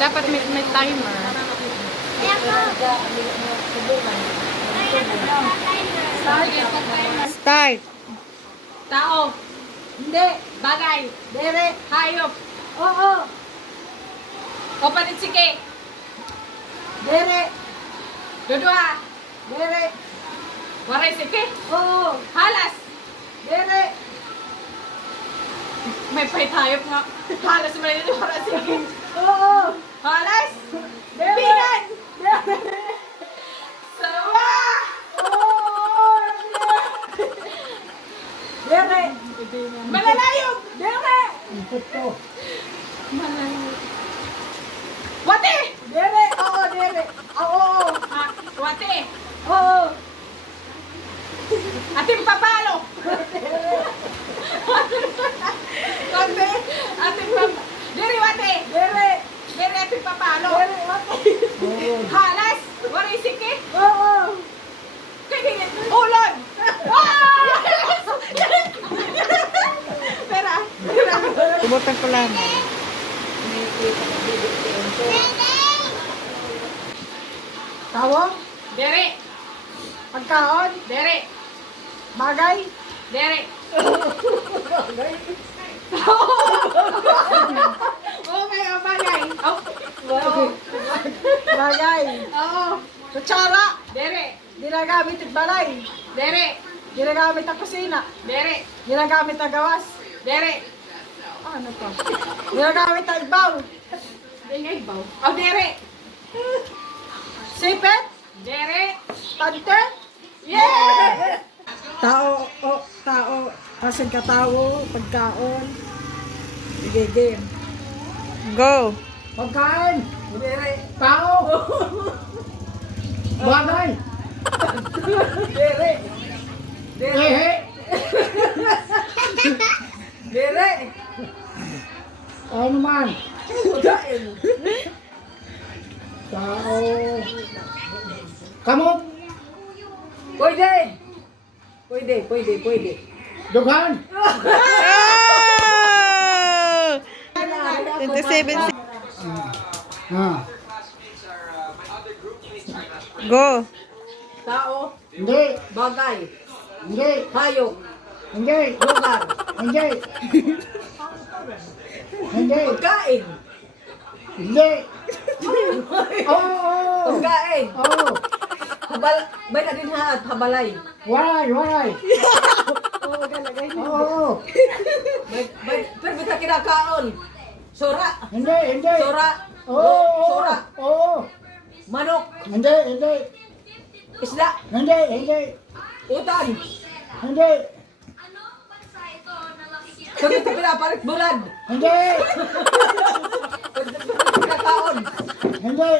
Dapat may timer. Start. Tao. Hindi. Bagay. Dere. Hayop. Oo. O panitsike. Dere. Dudua. Dere. Waray-sike. Oo. Halas. Dere. May pahit hayop nga. Halas mo na dito. Waray-sike. Oo. Halas. Dere. Bigan. Dere. Sawa. Oo. Dere. Malalayog. Dere. Wate. Dere. Oo, dere. Oo. Wate. Oo. Ating papalo. Wate. Ating papalo. Diri wate. Dere. Diri ating papalo. Dere. Okay. Halas. Waray-sike. Oo. Kaya ganyan. Ulod. Pera. Subutan ko lang. Tawag. Dere. Pagkaon. Dere. Bagay. Dere. Okay, ang bagay. Oo. Bagay. Oo. Kutsara. Dere. Ginagamit ang balay. Dere. Ginagamit ang kusina. Dere. Ginagamit ang gawas. Dere. Ano pa? Ginagamit ang ibaw. Ingay baw. Oh, dere. Sipet. Dere. Pante. Yeah! Tao. O, tao. Kasing katao. Pagkaon. Sige, game. Go. Pagkain. Dere. Tao. Bagay. Dere. Dere. Dere. Ano man? Udain. Tao. Kamot. Pwede. Pwede. Dughan. Oh! 27 Go. Tao. Hindi, Bagay. hindi, Hayop. hindi, Lugar. hindi, hindi, Pagkain. hindi. Oo, Pagkain. oo, Habal. May na din ha at habalay. waray. Oo, galagay. Oo, Pero bita kinakaon. Sura. hindi. Sura. Oo, Sura. oo, Manok. hindi, Isda. hindi, Utan. hindi, Kung ito pinapalit bulad. hindi, Kinakaon. hindi,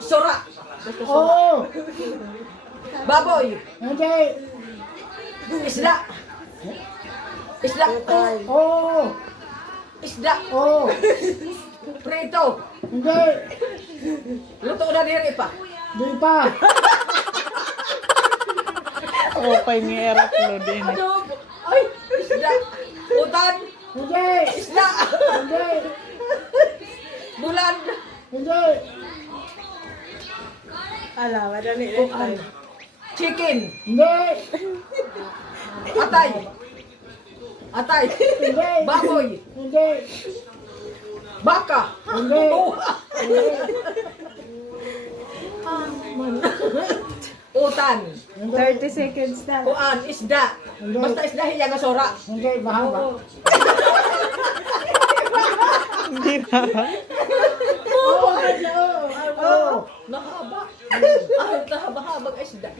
Sura. oo, Baboy. hindi, Isda. Isda. oo, Isda. oo, Prito. hindi, Luto na diri pa. di pa, Oh, pa ni Eraplo din. Adobo. Ay, isda. Utan. hindi, Isda. hindi, Bulad. hindi, Ala, madali lang. Chicken. hindi, Atay. Atay. hindi, Baboy. hindi, Baka. hindi, Utan. 30 seconds na. Kuan. Isda. Basta isda hiya nga sora. hindi, mahaba. Hindi ba? Oo, Nahaba. Ay, nahaba-habang isda.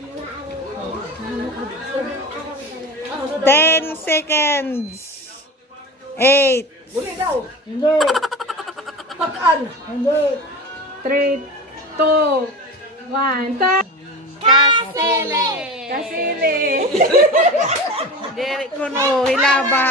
10 seconds. 8, Buli daw. hindi, Pag-an. hindi, 3, 2, 1. Kasili. Kasili. Dere ko no, hilaba.